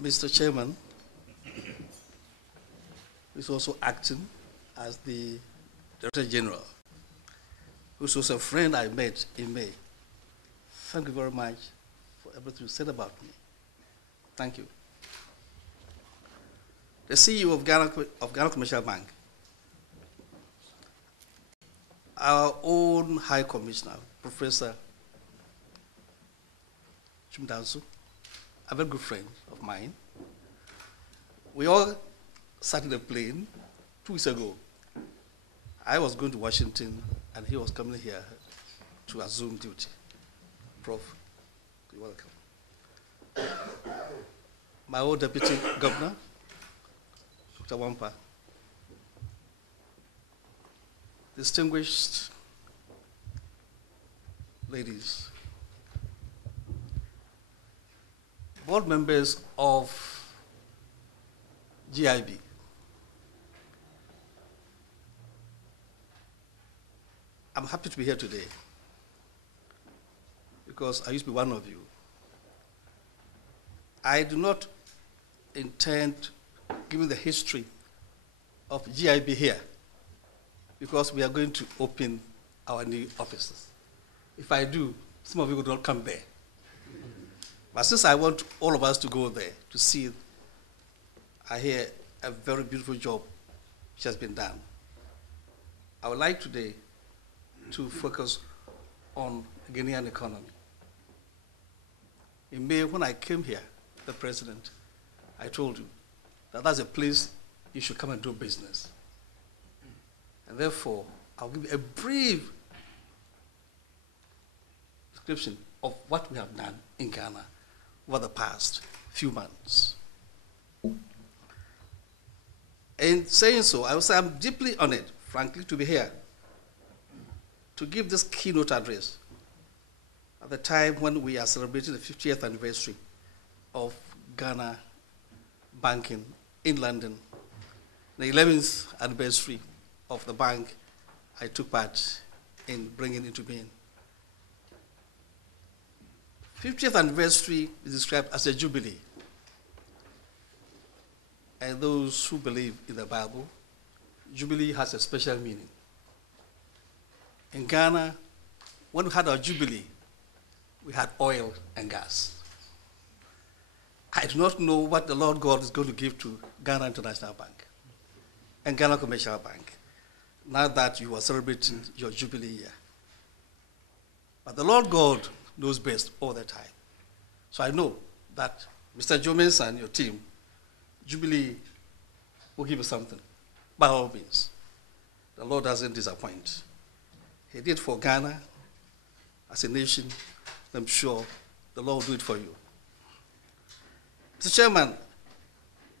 Mr. Chairman is also acting as the Director General, who's also a friend I met in May. Thank you very much for everything you said about me. Thank you. The CEO of Ghana Commercial Bank, our own High Commissioner, Professor Chimdansu, a very good friend of mine. We all sat in a plane 2 weeks ago. I was going to Washington, and he was coming here to assume duty. Prof, you're welcome. My old Deputy Governor, Dr. Wampa, distinguished ladies, board members of GIB, I'm happy to be here today because I used to be one of you. I do not intend giving the history of GIB here because we are going to open our new offices. If I do, some of you would not come there. But since I want all of us to go there to see, I hear a very beautiful job which has been done. I would like today to focus on the Ghanaian economy. In May, when I came here, the president, I told you that that's a place you should come and do business. And therefore, I'll give you a brief description of what we have done in Ghana over the past few months. In saying so, I will say I'm deeply honored, frankly, to be here to give this keynote address at the time when we are celebrating the 50th anniversary of Ghana banking in London, the 11th anniversary of the bank I took part in bringing into being. 50th anniversary is described as a jubilee. And those who believe in the Bible, jubilee has a special meaning. In Ghana, when we had our jubilee, we had oil and gas. I do not know what the Lord God is going to give to Ghana International Bank and Ghana Commercial Bank, now that you are celebrating your jubilee year. But the Lord God knows best all the time. So I know that Mr. Jomens and your team, jubilee will give you something, by all means. The Lord doesn't disappoint. He did for Ghana as a nation. I'm sure the Lord will do it for you. Mr. Chairman,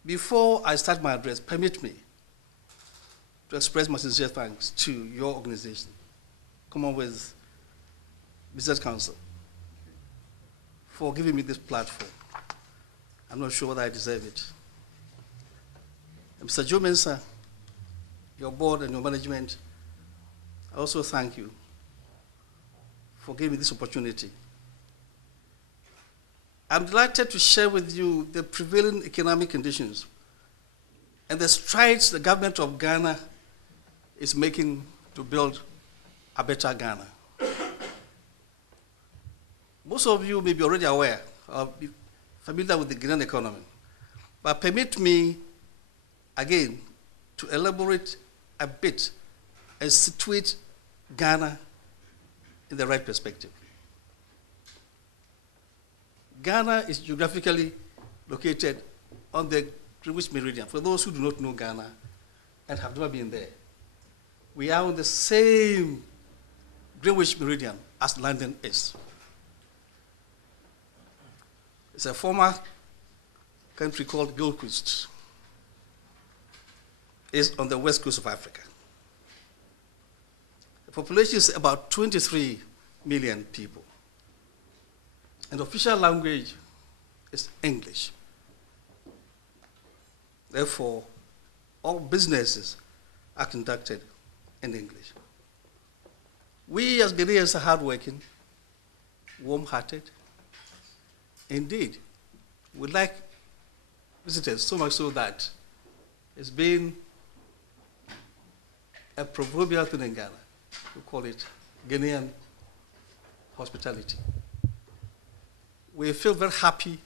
before I start my address, permit me to express my sincere thanks to your organization, Commonwealth Business Council, for giving me this platform. I'm not sure whether I deserve it. And Mr. Joe Mensah, your board and your management, I also thank you for giving me this opportunity. I'm delighted to share with you the prevailing economic conditions and the strides the government of Ghana is making to build a better Ghana. Most of you may be already aware or be familiar with the Ghanaian economy, but permit me again to elaborate a bit and situate Ghana in the right perspective. Ghana is geographically located on the Greenwich Meridian. For those who do not know Ghana and have never been there, we are on the same Greenwich Meridian as London is. It's a former country called Gold Coast. It's on the west coast of Africa. The population is about 23 million people. And the official language is English. Therefore, all businesses are conducted in English. We as Ghanaians are hardworking, warm-hearted. Indeed, we like visitors, so much so that it's been a proverbial thing in Ghana. We call it Ghanaian hospitality. We feel very happy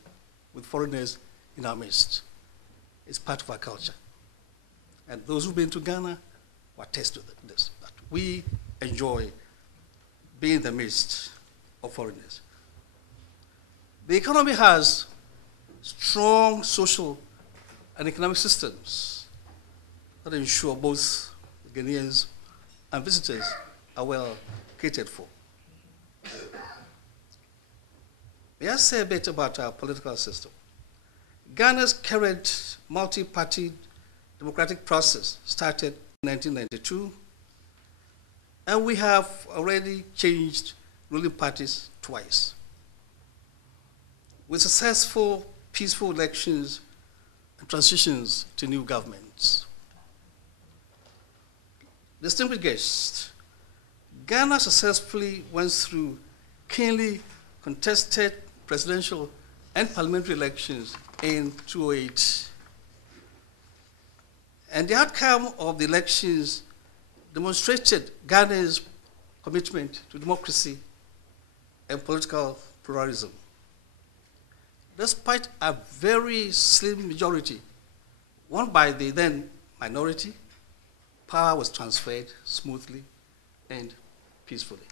with foreigners in our midst. It's part of our culture. And those who've been to Ghana will attest to this, that we enjoy being in the midst of foreigners. The economy has strong social and economic systems that ensure both Ghanaians and visitors are well catered for. May I say a bit about our political system? Ghana's current multi-party democratic process started in 1992, and we have already changed ruling parties twice. With successful, peaceful elections and transitions to new governments. Distinguished guests, Ghana successfully went through keenly contested presidential and parliamentary elections in 2008. And the outcome of the elections demonstrated Ghana's commitment to democracy and political pluralism. Despite a very slim majority won by the then minority, power was transferred smoothly and peacefully.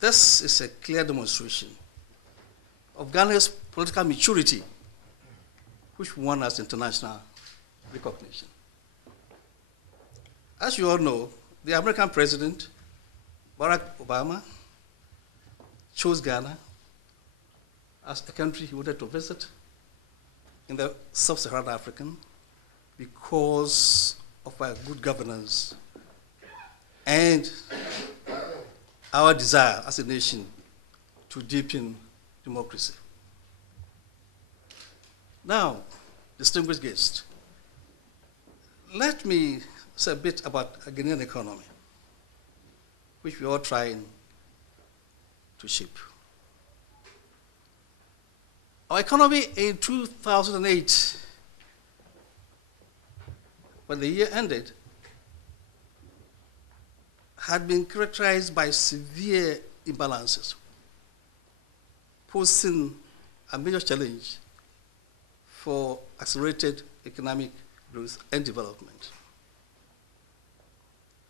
This is a clear demonstration of Ghana's political maturity, which won us international recognition. As you all know, the American president, Barack Obama, chose Ghana as a country he wanted to visit in the sub-Saharan African because of our good governance and our desire as a nation to deepen democracy. Now, distinguished guests, let me say a bit about the Ghanaian economy, which we are trying to shape. Our economy in 2008, when the year ended, had been characterized by severe imbalances, posing a major challenge for accelerated economic growth and development.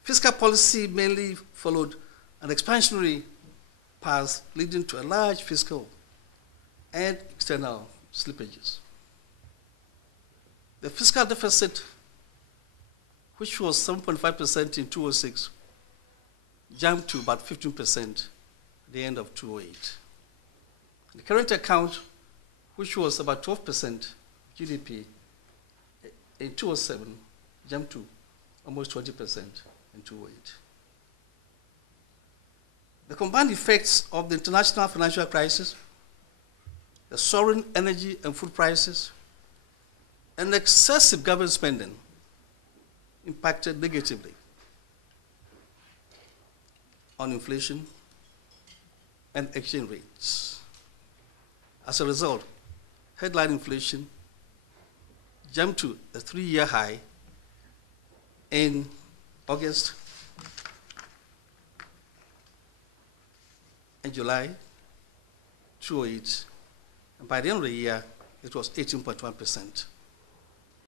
Fiscal policy mainly followed an expansionary path leading to a large fiscal and external slippages. The fiscal deficit, which was 7.5% in 2006, jumped to about 15% at the end of 2008. The current account, which was about 12% GDP in 2007, jumped to almost 20% in 2008. The combined effects of the international financial crisis, the soaring energy and food prices, and excessive government spending impacted negatively on inflation and exchange rates. As a result, headline inflation jumped to a 3-year high in August and July 2008, and by the end of the year, it was 18.1%.